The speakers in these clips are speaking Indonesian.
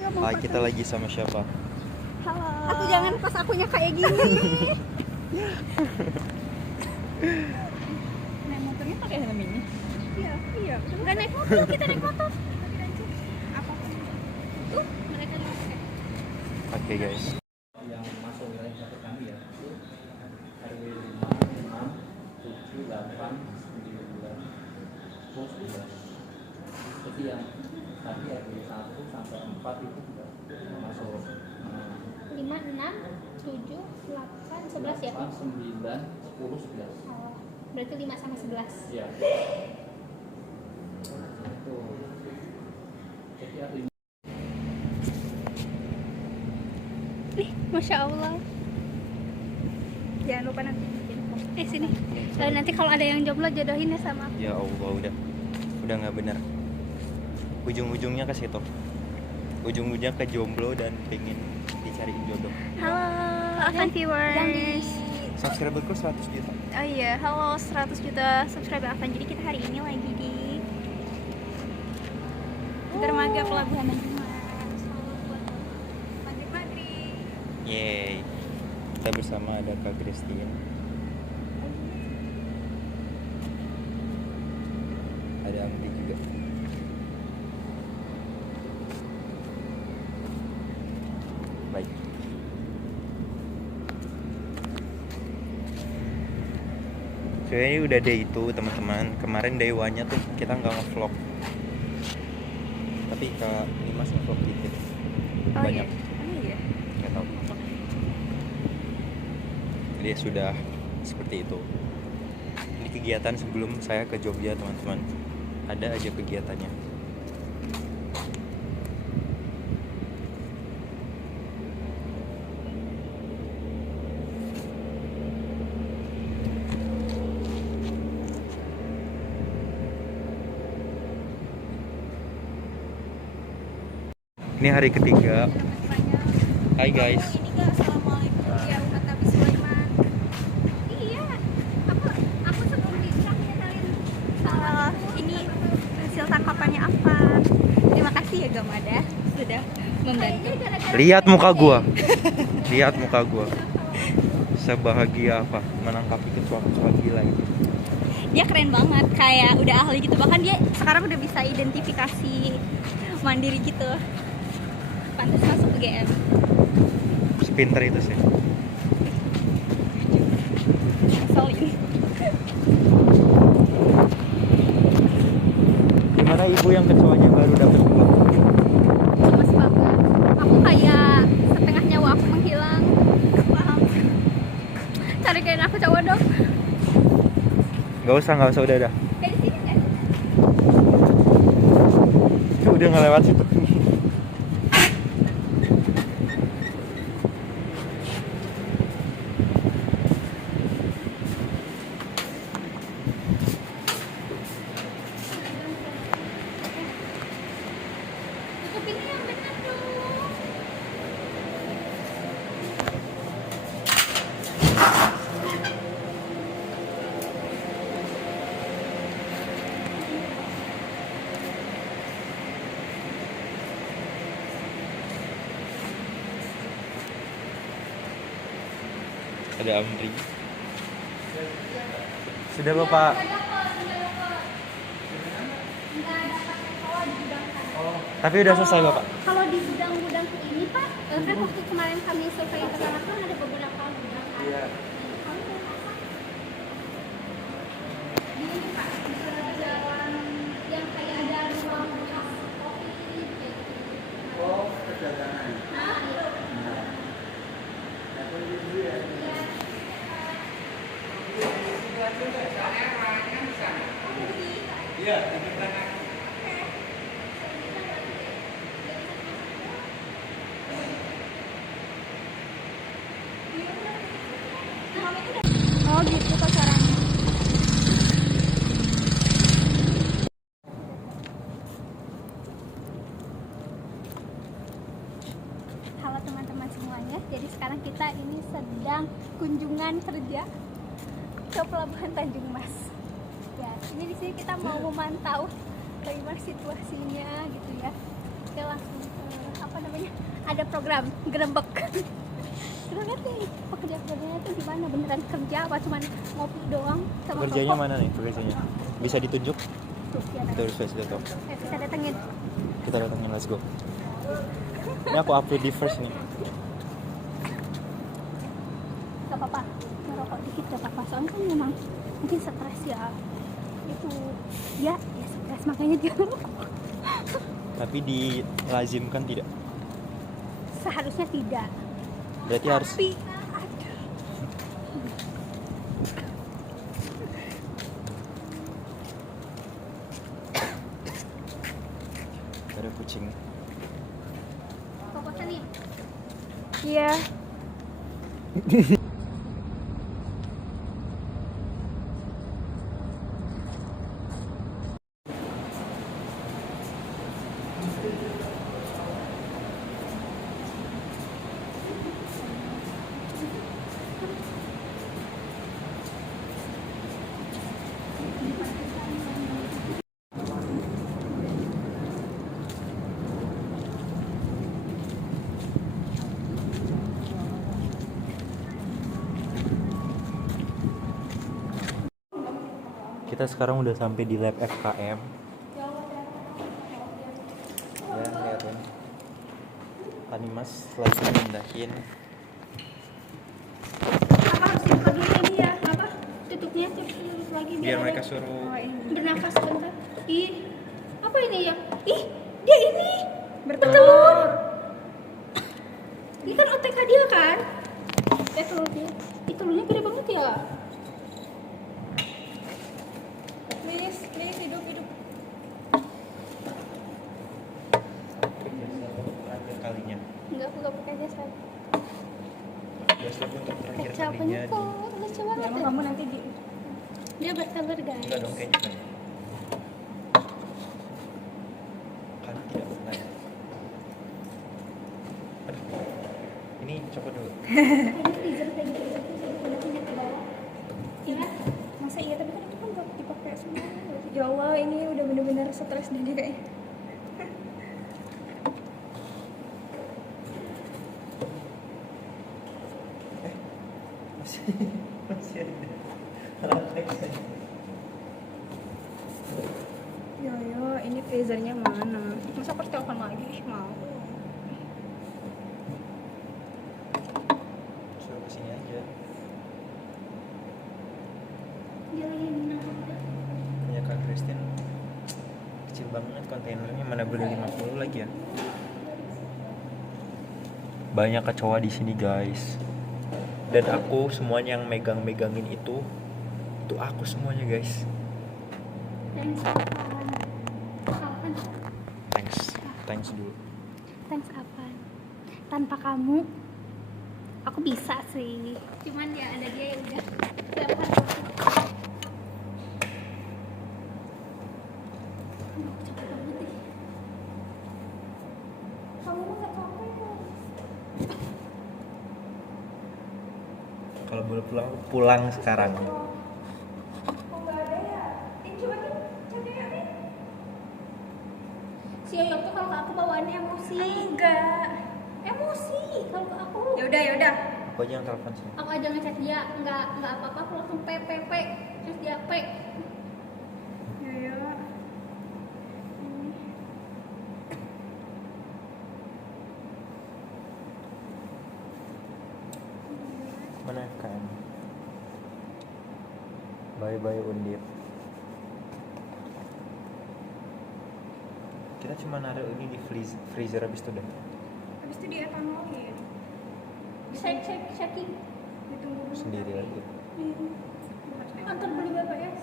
Hai, kita lagi sama siapa? Halo. Aku jangan pas akunya kayak gini. Naik motornya pakai helm ini? Iya, iya. Enggak naik motor, kita naik motor. Apa? Tuh, mereka pakai. Oke guys. Yang masuk wilayah satu kami ya itu RW 5, 6, 7, 8, 9, 10, 11. Seperti yang tadi RW 1 sampai 4 itu juga masuk 5, 6, 7, 8, 11 ya? 8, 9, 10, 11. Oh, berarti 5 sama 11. Ya. Itu. Jadi ada Masya Allah. Jangan lupa nanti sini. Nanti kalau ada yang jomblo jodohin ya sama aku. Ya Allah, udah nggak bener. Ujung-ujungnya ke situ. Ujung-ujungnya ke jomblo dan pengen dicariin jodoh. Halo, Akan viewers. Subscriberku 100 juta. Oh iya, halo 100 juta subscriber Avan. Jadi kita hari ini lagi di dermaga Pelabuhan Tanjung Mas. Maghrib-maghrib. Yeay. Kita bersama ada Kak Christine. Ada Amri juga. Baik. Kayaknya udah day itu teman-teman. Kemarin day one-nya tuh kita nggak nge-vlog. Tapi Kak Dimas nge-vlog dikit. Oh Banyak. iya. Nggak tahu. Jadi sudah seperti itu. Ini kegiatan sebelum saya ke Jogja teman-teman. Ada aja kegiatannya. Ini hari ketiga. Hai guys. Ini Kak, assalamualaikum ya umat Nabi Sulaiman. Iya, aku sebelum ditraktir kalian. Ini hasil tangkapannya apa? Terima kasih ya Gamada sudah membantu. Lihat muka gua. Lihat muka gua. Sebahagia apa menangkapi kecoa-kecoa gila itu. Dia keren banget, kayak udah ahli gitu. Bahkan dia sekarang udah bisa identifikasi mandiri gitu. Pantas masuk ke GM. Sepinter itu sih. Solid. Gimana ibu yang kecoanya baru dapat dua? Mas bangga. Aku kayak setengah nyawa aku menghilang. Paham? Cariin aku cowok dong. Gak usah udah. Dari sini kan? Udah ngelewat situ. Tutupinnya yang benar dong. Ada Amri. Sudah Bapak. Tapi udah selesai Bapak. Kalau di gudang-gudang ini Pak, kan waktu kemarin kami survei ke sana kan ada beberapa gudang kan. Iya. Kami mau pasang di ini Pak, di jalan yang kayak ada ruang bekas kopi gitu. oh perdagangan. Nah, iya. Iya. Oh gitu Kak caranya. Halo teman-teman semuanya. Jadi sekarang kita ini sedang kunjungan kerja ke Pelabuhan Tanjung Mas. Ya, ini di sini kita mau memantau bagaimana situasinya gitu ya. Oke, langsung apa namanya ada program gerembek. Terus lihat nih pekerja-pekerjanya tuh gimana, beneran kerja apa cuman ngopi doang sama Pekerjanya rokok? mana nih pekerjanya? Bisa ditunjuk? Tuh, ya, Terus lihat. kita datengin. Kita datangin, let's go. Ini aku upload di first nih. Gak apa-apa, ngerokok dikit gak apa-apa, soalnya kan memang mungkin stres ya. Itu ya stres makanya dia ngerokok. Tapi dilazimkan tidak. Seharusnya tidak. Berarti harus Tapi ada. ada kucing. Pokoknya nih. Iya. Kita sekarang udah sampai di lab FKM. Ya, lihatin. Animas lagi mindahin. Apa harus dibuka dulu ini ya? Apa? Tutupnya tutup lagi Biar ada- mereka suruh bernafas bentar. Ih, apa ini ya? Ih, dia ini bertelur. Ini kan OTK dia kan? Telur dia. Ih, telurnya gede banget ya. Please, hidup. terakhir kalinya. Enggak, aku gak pakai jas lagi. Biasanya untuk terakhir Kecapnya kalinya. kok lucu banget. Emang ya? kamu nanti di Dia bertelur guys. Enggak dong kayaknya kan. Kan tidak pernah. Aduh. Ini copot dulu. Ini freezer kayak gitu. Udah pindah ke bawah. Iya kan? masa iya tapi kan itu kan gak dipakai semua. Ya Allah ini udah bener-bener stres deh dia kayaknya. Masih ada. Latex aja. Ya ini freezernya mana? Masa aku telepon lagi? Ih, mau. Suruh kesini aja. Dia lagi minum. Punya Kak Christine kecil banget kontainernya, mana beli 50 lagi ya. Banyak kecoa di sini guys. Dan aku semuanya yang megangin itu aku semuanya guys. Thanks apaan? Apaan? Thanks dulu. Thanks apaan? Tanpa kamu aku bisa sih. Cuman ya ada dia yang udah kelihatan. Aduh, capek banget deh. Kamu mah gak capek kok. Kalau boleh pulang sekarang. Si Yoyok tuh kalau ke aku bawaannya emosi. Enggak. Emosi kalau ke aku. Ya udah. Aku aja yang telepon sih. Aku aja ngechat dia, nggak apa-apa, aku langsung p, terus dia p. Ya. Mana FKM? Bye Undip. Kita cuma naruh ini di freezer habis itu deh. Habis itu dietanolin. Checking. Ditunggu dulu. Sendiri lagi. Antar beli BPS.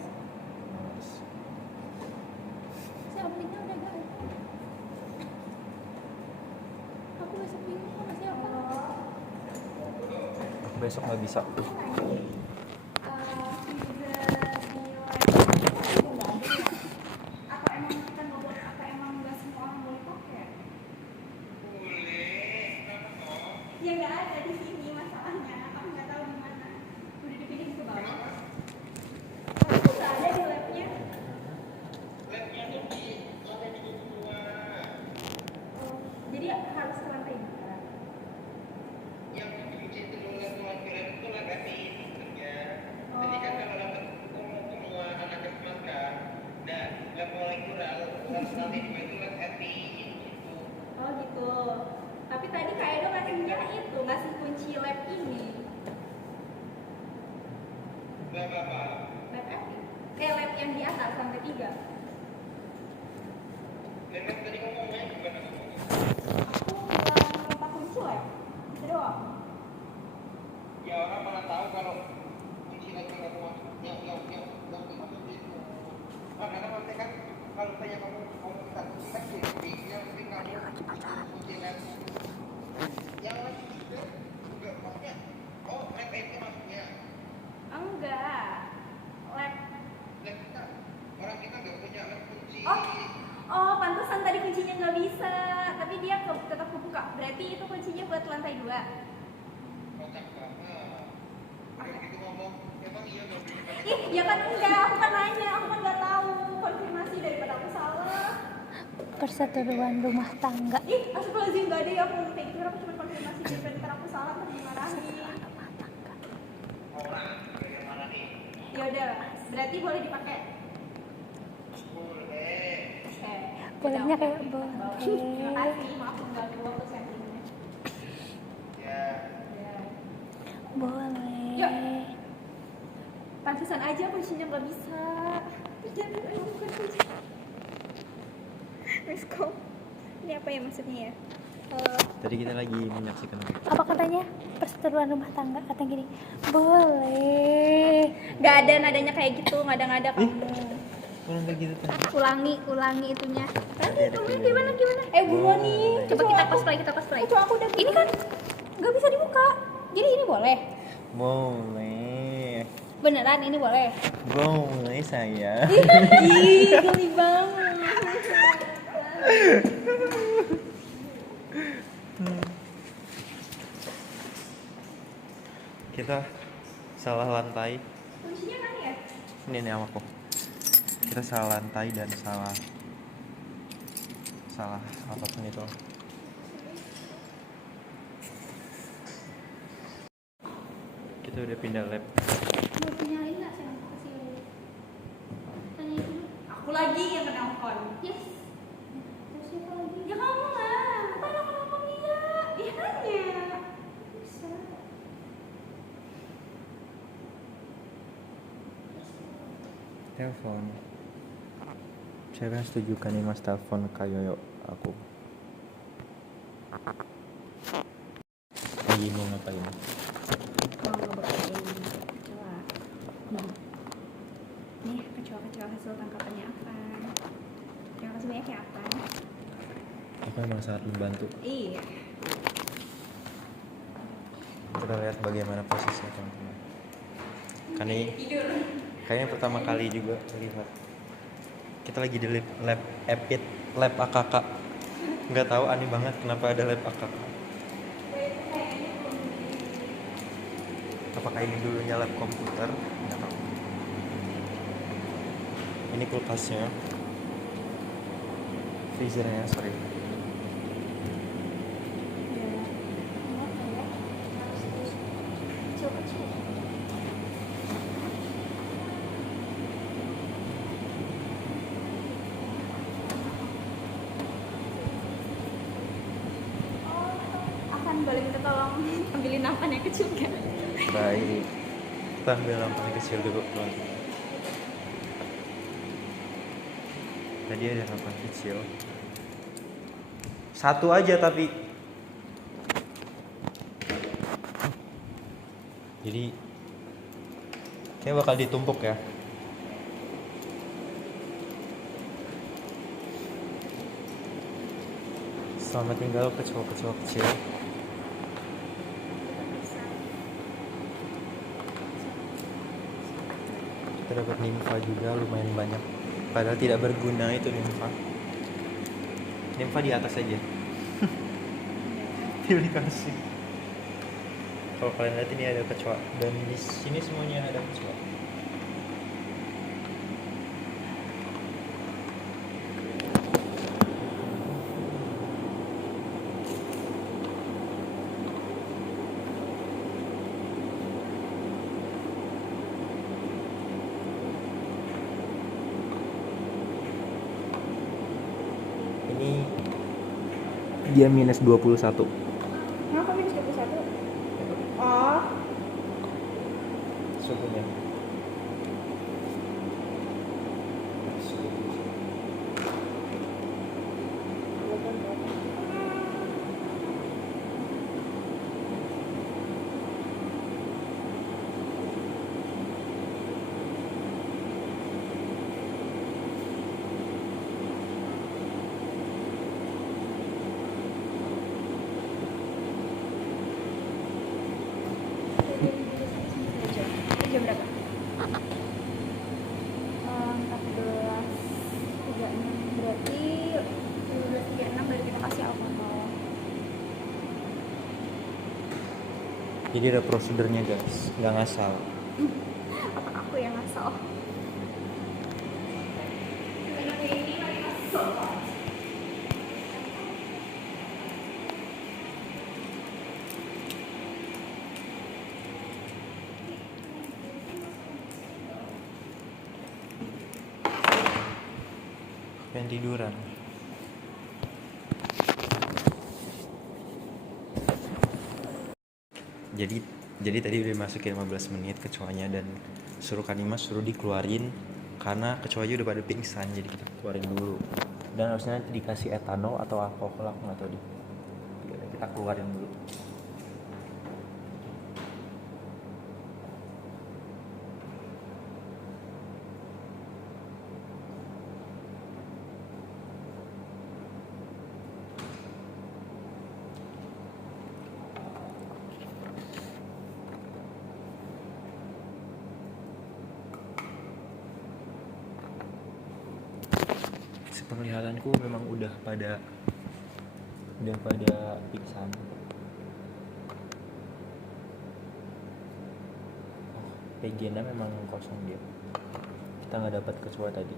Saya belinya udah gak ada. Aku besok bingung sama siapa. Besok nggak bisa. Apa emang nggak semua orang boleh pakai? Ya nggak ada di sini masalahnya. Aku nggak tahu di mana. Udah dipindahin ke bawah. Aku nggak ada di labnya. Jadi harus ke lantai 2. Tapi tadi Kak Edo ngasihnya itu, ngasih kunci lab ini. Lab apa? Lab epic. Lab yang di atas lantai 3. Nenek tadi ngomongnya gimana? Aku bilang lupa kunci lab. Itu doang. Ya orang mana tahu kalau kunci lagi nggak mau masuk, yang dimasuk itu. Karena nanti kan kalau saya kamu minta kunci kan jadi yang penting kamu kunci lagi. Yang lagi itu juga maksudnya, oh lab itu maksudnya. Enggak. Lab. Lab kita, orang kita nggak punya lab kunci. Oh, pantesan tadi kuncinya nggak bisa. Tapi dia tetap kebuka. Berarti itu kuncinya buat lantai 2. Kocak banget. Kalau gitu ngomong, emang iya nggak boleh pakai. Ih, ya kan enggak. Aku kan nanya. Aku kan nggak tahu. Konfirmasi daripada aku salah. Perseteruan rumah tangga. Ih, astagfirullahaladzim, nggak ada ya. Aku pikir aku cuma konfirmasi daripada ntar aku salah terus dimarahin. Orang dari mana nih? Ya udah, berarti boleh dipakai. Boleh. Bolehnya kayak Terima boleh. kasih, maaf mengganggu waktu settingnya. Ya. Ya. Boleh. Yuk. Pantesan aja kuncinya nggak bisa. Jangan aja bukan kunci. Let's go. Ini apa ya maksudnya ya? Tadi kita lagi menyaksikan Apa katanya? Perseteruan rumah tangga kata gini. Boleh. Nggak ada nadanya kayak gitu, ngada-ngada kamu. orang kayak gitu tadi. Ulangi itunya. Tadi ada Gimana? Gimana? Coba kita cosplay. Coba aku udah Ini kan nggak bisa dibuka. Jadi ini boleh. Boleh. Beneran ini boleh. Boleh saya. Ih, geli banget. Kita salah lantai. Kuncinya mana ya? Ini nih sama aku. Kita salah lantai dan salah apapun itu. Kita udah pindah lab. Mau dinyalain nggak sih aku kasih dulu? Tanya dulu. Aku lagi yang menelpon. Yes. Terus siapa lagi? Ya kamu lah. Kan aku nelpon dia. Iya nanya. Bisa. Telepon. Saya kan setuju kan nih mas telepon Kak Yoyo aku. Lagi mau ngapain? Mau ngebekalin kecoa. Nih kecoa hasil tangkapannya apa? Terima kasih banyak ya apa? Aku memang sangat membantu. Iya. Kita lihat bagaimana posisinya teman-teman. Kan ini kayaknya pertama kali juga lihat. Kita lagi di lab Epit, lab AKK. Nggak tahu aneh banget kenapa ada lab AKK. Apakah ini dulunya lab komputer? Nggak tahu. Ini kulkasnya. Freezernya, sorry. Boleh minta tolong ambilin nampan yang kecil kan? Baik. Kita ambil nampan kecil dulu, teman. Tadi ada nampan kecil. Satu aja tapi. Jadi kayak bakal ditumpuk ya. Selamat tinggal kecoa-kecoa kecil. Kita dapat nimfa juga lumayan banyak. Padahal tidak berguna itu nimfa. Nimfa di atas aja. Pilih kasih. Kalau kalian lihat ini ada kecoa dan di sini semuanya ada kecoa. Ini dia minus 21. Kenapa minus 21? Oh, Suhunya. jam berapa? 14.36 berarti 15.36 baru kita kasih alkohol. Jadi ada prosedurnya guys, nggak ngasal. Apa aku yang ngasal? Pengen tiduran. Jadi tadi udah masukin 15 menit kecoanya dan suruh Kanimas suruh dikeluarin karena kecoanya udah pada pingsan, jadi kita keluarin dulu. Dan harusnya nanti dikasih etanol atau alkohol, aku nggak tahu kita keluarin dulu. Penglihatanku memang udah pada pingsan. Hygiena memang kosong dia. Kita nggak dapat kecoa tadi.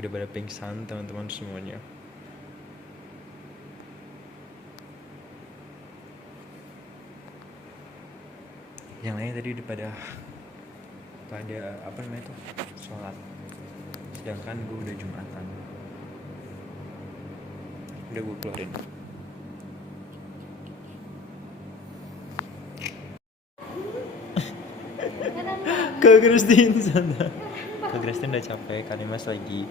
Udah pada pingsan teman-teman semuanya. Yang lain tadi udah pada apa namanya itu sholat, sedangkan gue udah Jumatan. Udah gue keluarin. Kak Christine sana. Kak Christine udah capek, Kanimas lagi.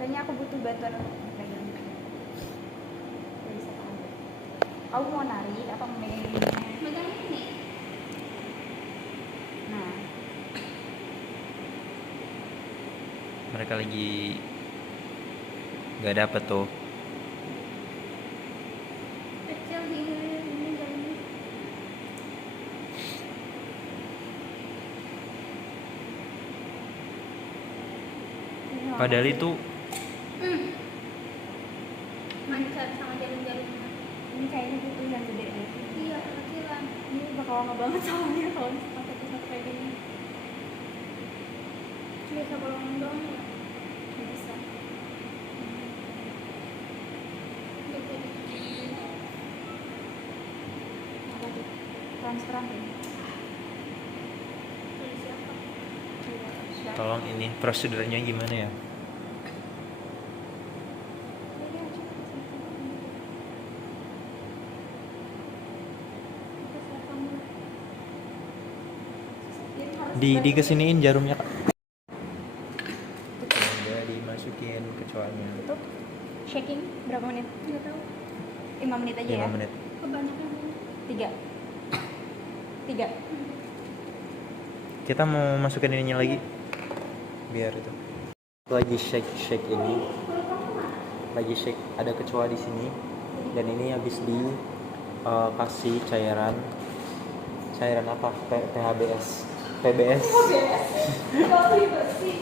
Kayaknya aku butuh bantuan untuk megang. Bisa tahu. Kamu mau narik apa mau megang ini? Megang ini. Nah, Mereka lagi nggak dapet tuh. Kecil di ini jalannya. Padahal itu Mancat sama jarum-jarumnya. ini kayaknya butuh yang gede deh. Iya, kecilan. Ini bakal lama banget soalnya kalau pakai pusat kayak gini. Bisa bolongan doang ya. Nggak bisa. Nggak jadi. Apa tuh? Transferan tuh. Dari siapa? Iya. tolong ini prosedurnya gimana ya? Dikesiniin jarumnya Kak. Udah dimasukin kecoanya. Itu shaking berapa menit? Nggak tahu. 5 menit aja 5 ya? menit. Kebanyakan ini. 3. Kita mau masukin ininya lagi biar itu. Lagi shake ini. Lagi shake, ada kecoa di sini dan ini habis di kasih cairan apa? PHBS. PBS.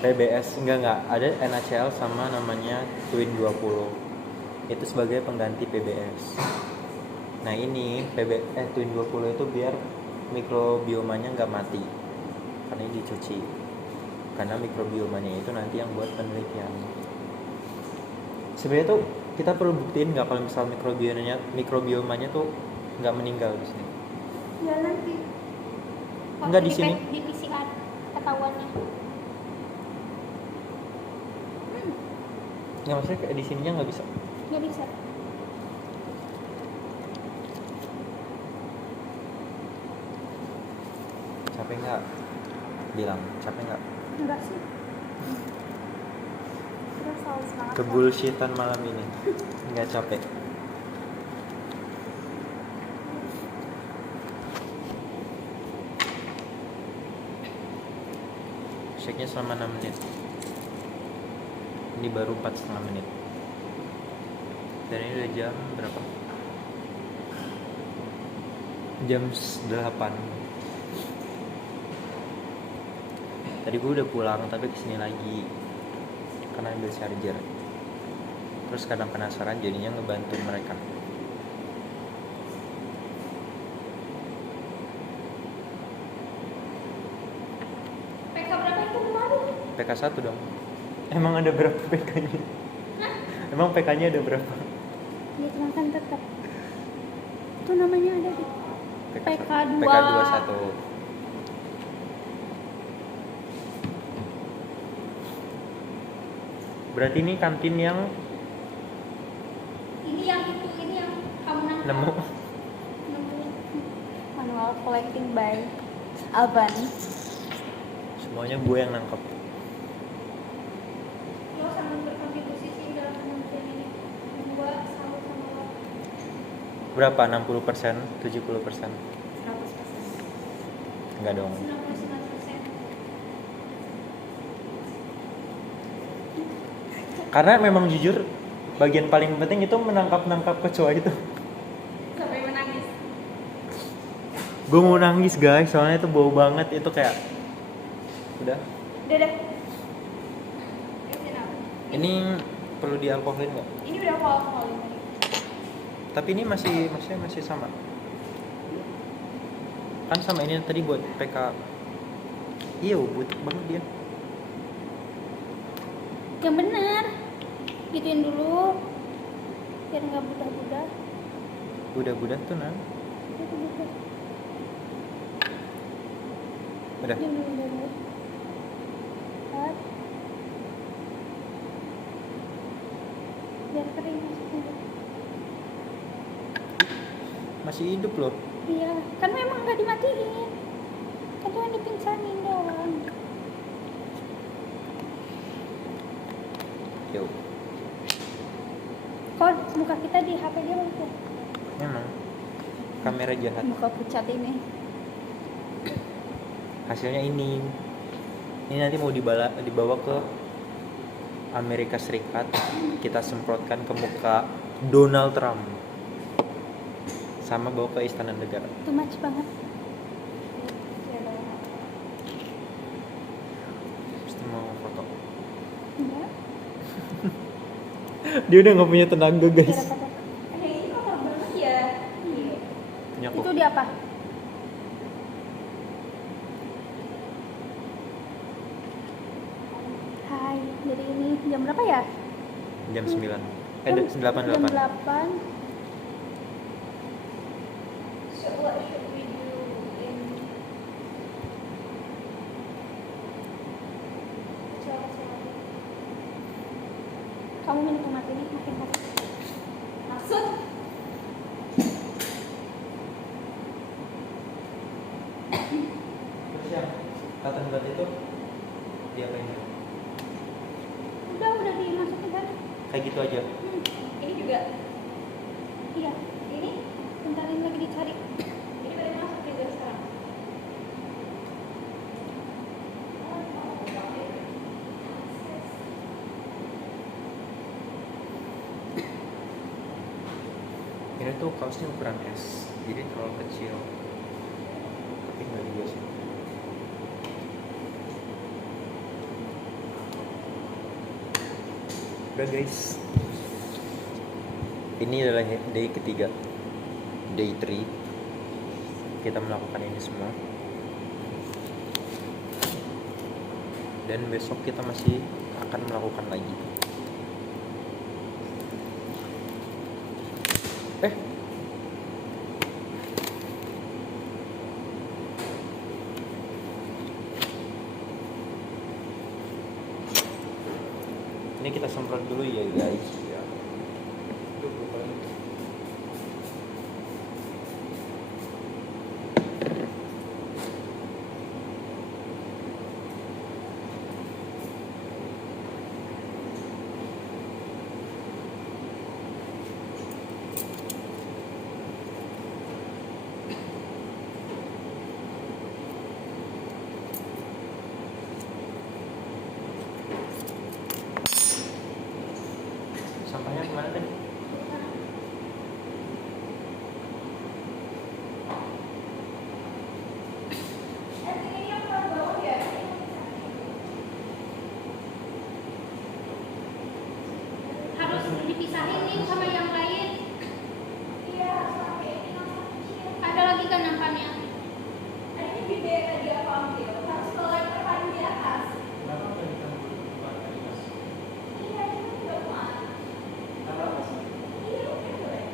PBS enggak ada NaCl sama namanya Twin 20. Itu sebagai pengganti PBS. Nah, ini Twin 20 itu biar mikrobiomanya nggak mati. Karena ini dicuci. Karena mikrobiomanya itu nanti yang buat penelitian. Sebenarnya tuh kita perlu buktiin nggak kalau misal mikrobiomanya tuh nggak meninggal di sini. Ya nanti. Enggak di sini. Di PCR ketahuannya. Nggak, maksudnya kayak di sininya nggak bisa. Nggak bisa. Capek nggak? Bilang capek nggak? Enggak sih. Terus selalu semangat. Kebullshitan malam ini. Nggak capek. Shake-nya selama 6 menit. Ini baru 4,5 menit. Dan ini udah jam berapa? Jam 8. Tadi gue udah pulang tapi kesini lagi karena ambil charger. Terus kadang penasaran jadinya ngebantu mereka. PK berapa itu kemarin? PK 1 dong. Emang ada berapa PK-nya? Emang PK-nya ada berapa? Ya cuma kan tetap. Itu namanya ada di PK 2. PK 21. Berarti ini kantin yang Ini yang kamu nemu. Manual collecting by Alban. Semuanya gue yang nangkep. Lo sangat berkontribusi sih dalam penelitian ini. Gue salut sama lo. Berapa? 60%? 70%? 100%. Enggak dong. 99%. Karena memang jujur bagian paling penting itu menangkap kecoa itu. Sampai menangis. Gue mau nangis guys, soalnya itu bau banget, itu kayak udah. Udah deh. Ini perlu dialkoholin nggak? Ini udah aku alkoholin tadi. Tapi ini masih sama. Kan sama ini tadi buat PK. Iya, butuh banget dia. Yang benar. Gituin dulu. Biar nggak budah-budah. Budah-budah tuh nah. Budah-budah. Udah. Diam dulu. Empat. Biar kering masuknya. Masih hidup loh. Iya, kan memang nggak dimatiin. Kan cuma dipingsanin doang. Yo. Kok muka kita di HP dia bagus ya? Memang kamera jahat. Muka pucat ini. Hasilnya ini nanti mau dibawa ke Amerika Serikat, kita semprotkan ke muka Donald Trump sama bawa ke Istana Negara. Too much banget. Pasti mau foto. Enggak. Dia udah nggak punya tenaga Biar guys. apa? Ini kotor banget ya. Iya. Punya Itu kok. di apa? Hai, jadi ini jam berapa ya? Jam 9. Jam 8. Jam 8. So what should we do in Kamu minum tomat ini makin hati. Maksud? Terus yang kata bulat itu diapain? Udah dimasukin kan? Kayak gitu aja. Ini juga. Iya, ini bentar ini lagi dicari. Ini baru masuk freezer sekarang. Ini tuh kaosnya ukuran S, jadi terlalu kecil. Tapi nggak juga sih. Udah guys. Ini adalah day ketiga. Day 3. Kita melakukan ini semua. Dan besok kita masih akan melakukan lagi. Ini kita semprot dulu ya guys. Ya. Sampahnya kemana tadi? Harus dipisahin nih sama yang lain. Iya, ada lagi kan nampannya? Ini gede tadi apa ambil? Harus mulai terpadu di atas. Iya, itu udah muat. Iya, boleh.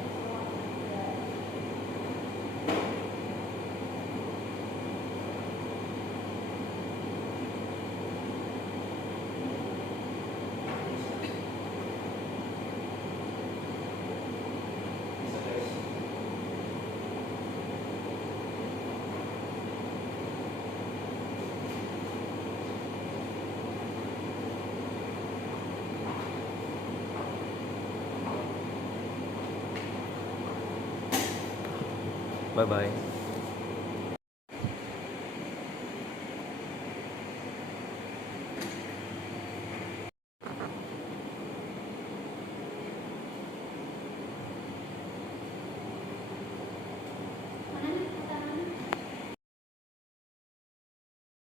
Bye bye.